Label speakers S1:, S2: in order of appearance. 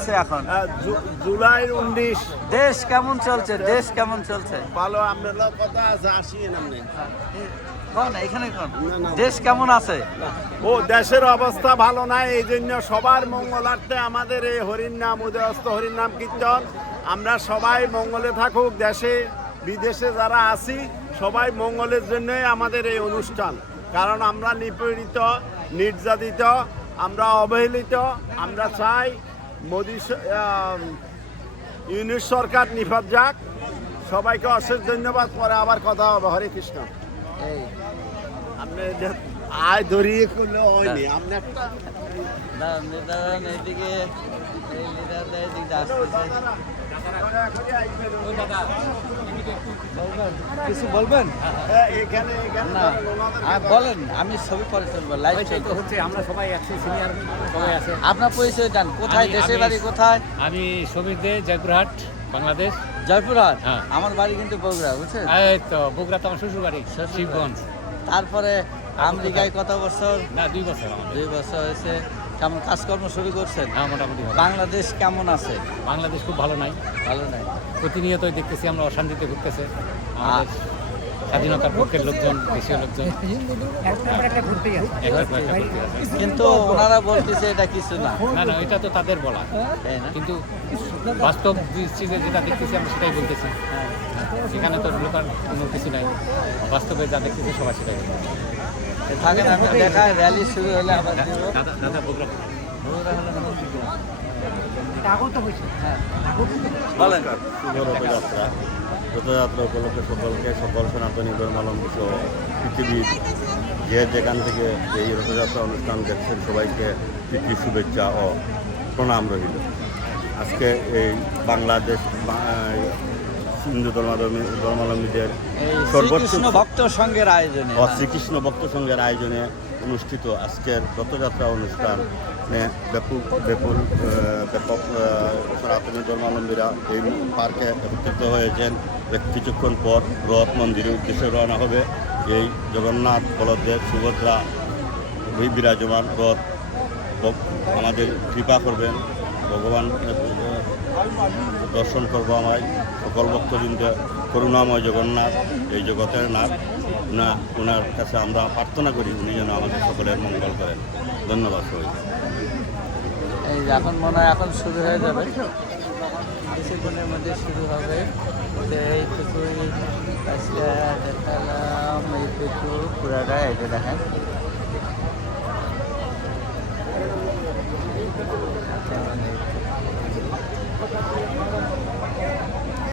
S1: চলছে এখন?
S2: জুলাই 19।
S1: দেশ কেমন চলছে? দেশ কেমন চলছে?
S2: ভালো। আপনার কথা আছে, আসিয়েন আপনি।
S1: কোন এখানে কোন দেশ কেমন আছে?
S2: ও দেশের অবস্থা ভালো নাই, এই জন্য সবার মঙ্গলার্থে আমাদের এই হরিনাম উদয়স্ত হরিনাম কীর্তন। আমরা সবাই মঙ্গলে থাকুক, দেশে বিদেশে যারা আছি সবাই মঙ্গলের জন্যই আমাদের এই অনুষ্ঠান। কারণ আমরা নিপীড়িত, নির্যাতিত, আমরা অবহেলিত। আমরা চাই মোদী ইউনিট সরকার নিপাত যাক। সবাইকে অশেষ ধন্যবাদ। পরে আবার কথা হবে। হরে কৃষ্ণ।
S1: এই
S2: আপনি আয় ধরিয়ে করলে হয়নি। আপনি একটা
S1: দাঁড়ান, এইদিকে এই লিডারদের এদিকে আসতেছে। কিছু বলবেন?
S2: এখানে
S1: না বলেন, আমি ছবি পরে তুলবো, লাইভ
S3: হচ্ছে আমরা সবাই একসাথে সিনিয়র সবাই আছে।
S1: আপনার পরিচয় দেন, কোথায়, দেশের বাড়ি কোথায়?
S3: আমি সমীর দে, জয়পুরহাট, বাংলাদেশ।
S1: জয়পুরহাট?
S3: হ্যাঁ।
S1: আমার বাড়ি কিন্তু বগুড়া, বুঝছেন?
S3: এই তো বগুড়া তো আমার শ্বশুর বাড়ি, শিবগঞ্জ।
S1: তারপরে আমেরিকায় কত বছর?
S3: না 2 বছর আমার।
S1: 2 বছর হয়েছে। কেমন কাজকর্ম শুরু করছেন?
S3: হ্যাঁ মোটামুটি ভালো।
S1: বাংলাদেশ কেমন আছে?
S3: বাংলাদেশ খুব ভালো নাই,
S1: ভালো নাই।
S3: প্রতিনিয়তই দেখতেছি আমরা অশান্তিতে ঘুরতেছে আমাদের স্বাধীনতার পক্ষের লোকজন, দেশীয় লোকজন একটার পর একটা ঘুরতে আছে।
S1: কিন্তু ওনারা বলতেছে এটা কিছু না।
S3: না না, এটা তো তাদের বলা,
S1: তাই না?
S3: কিন্তু বাস্তব দৃষ্টিতে যেটা দেখতেছি আমরা সেটাই বলতেছি। সেখানে তো লোকার কোনো কিছু নাই, বাস্তবে যা দেখতেছি সবাই সেটাই বলতেছে।
S1: থাকেন, আমি দেখায় র্যালি শুরু হলে আবার দিব।
S3: দাদা বগুড়া
S1: বলেন।
S4: শুভ রথযাত্রা। রথযাত্রা উপলক্ষে সকলকে, সকল সনাতনী ধর্মাবলম্বী সহ পৃথিবীর যে যেখান থেকে এই রথযাত্রা অনুষ্ঠান দেখছেন সবাইকে প্রীতি শুভেচ্ছা ও প্রণাম রহিল। আজকে এই বাংলাদেশ হিন্দু ধর্মাবলম্বীদের সর্বোচ্চ
S1: শ্রীকৃষ্ণ ভক্ত সংঘের আয়োজনে
S4: শ্রীকৃষ্ণ ভক্ত সংঘের আয়োজনে অনুষ্ঠিত আজকের রথযাত্রা অনুষ্ঠানে ব্যাপক সনাতনী ধর্মাবলম্বীরা এই পার্কে একত্রিত হয়েছেন। কিছুক্ষণ পর রথ মন্দিরের উদ্দেশ্যে রওনা হবে। এই জগন্নাথ, বলদেব, সুভদ্রা বিরাজমান রথ আমাদের কৃপা করবেন। ভগবান দর্শন করবো আমায় সকল ভক্তবৃন্দ। করুণাময় জগন্নাথ, এই জগতের নাথ, ওনার কাছে আমরা প্রার্থনা করি উনি যেন আমাদের সকলের মঙ্গল করেন। ধন্যবাদ সবাই।
S1: এই যে এখন মনে হয় এখন শুরু হয়ে যাবে, কিছুক্ষণের মধ্যে শুরু হবে। তো এইটুকুই আজকে দেখালাম, এইটুকু পুরাটা এটা দেখেন।